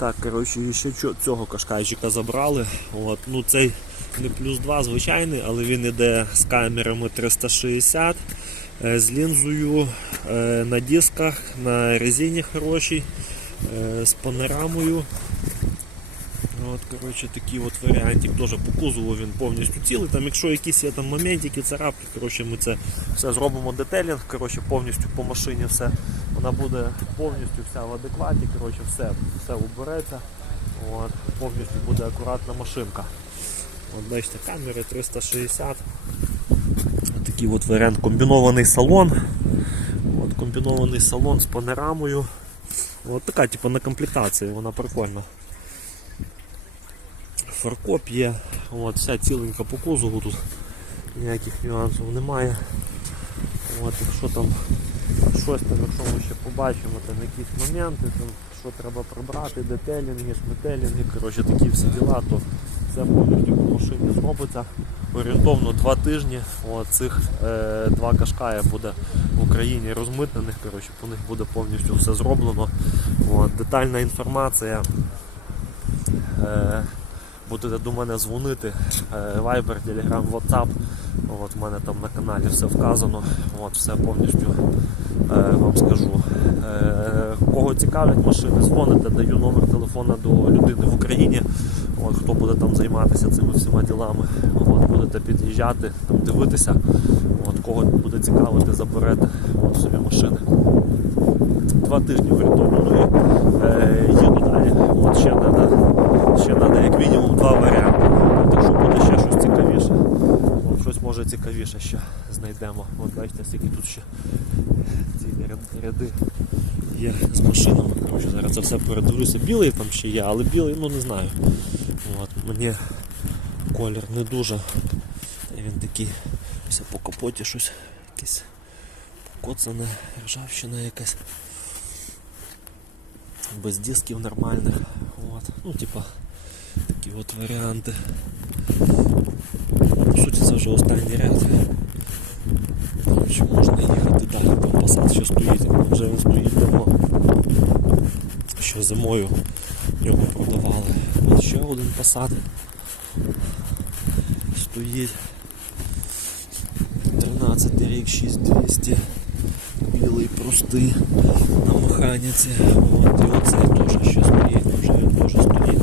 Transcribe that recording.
Так, коротше, ще цього кашкайчика забрали. От, ну цей не плюс 2 звичайний, але він іде з камерами 360, е, з лінзою е, на дисках, на резині хорошій, е, з панорамою. От, коротше, такий от варіантик теж по він повністю цілий. Там, якщо якісь є там моментики, царапки, коротше, ми це все зробимо детелінг, коротше, повністю по машині все. Вона буде повністю вся в адекваті, коротше, все, все убереться. От, повністю буде акуратна машинка. От, бачите, камери 360. От такий от варіант. Комбінований салон. От, комбінований салон з панорамою. От така, типу, на комплектації, вона прикольна. Фаркоп є, от, вся ціленька по кузову, тут ніяких нюансів немає. От, якщо там щось там, якщо ми ще побачимо там якісь моменти, там, що треба прибрати, детелінги, шметелінги, коротше такі всі діла, то все повністю по машині зробиться. Орієнтовно два тижні цих е, два кашкая буде в Україні розмитнених, коротше, по них буде повністю все зроблено. От, детальна інформація. Е, будете до мене дзвонити. е, Viber, Telegram, WhatsApp. От, в мене там на каналі все вказано. От, все повністю е, вам скажу. Е, кого цікавлять машини, дзвоните, даю номер телефона до людини в Україні. От, хто буде там займатися цими всіма ділами. От, будете під'їжджати, там, дивитися. От, кого буде цікавити, заберете от, собі машини. Два тижні орієнтовно ну, і, е, їду далі. От, ще треба ще треба як мінімум два варіанти. От, якщо буде ще щось цікавіше, от, щось може цікавіше ще знайдемо. От бачите, скільки тут ще ряд- ряди є з машинами. Коротше, зараз це все передивлюся. Білий там ще є, але білий, ну не знаю. От, мені колір не дуже. Він такий все по капоті щось якесь покоцане, ржавчина якась. Без дисків нормальних. От. Ну, типа, такі от варіанти. По суті, це вже останній ряд. Коротше, можна їхати далі, там посад ще стоїть, вже він стоїть давно. Ще зимою його продавали. От ще один посад стоїть. 13 рік, 6200. Білий простий на механіці. От, і оце теж ще стоїть, вже він теж стоїть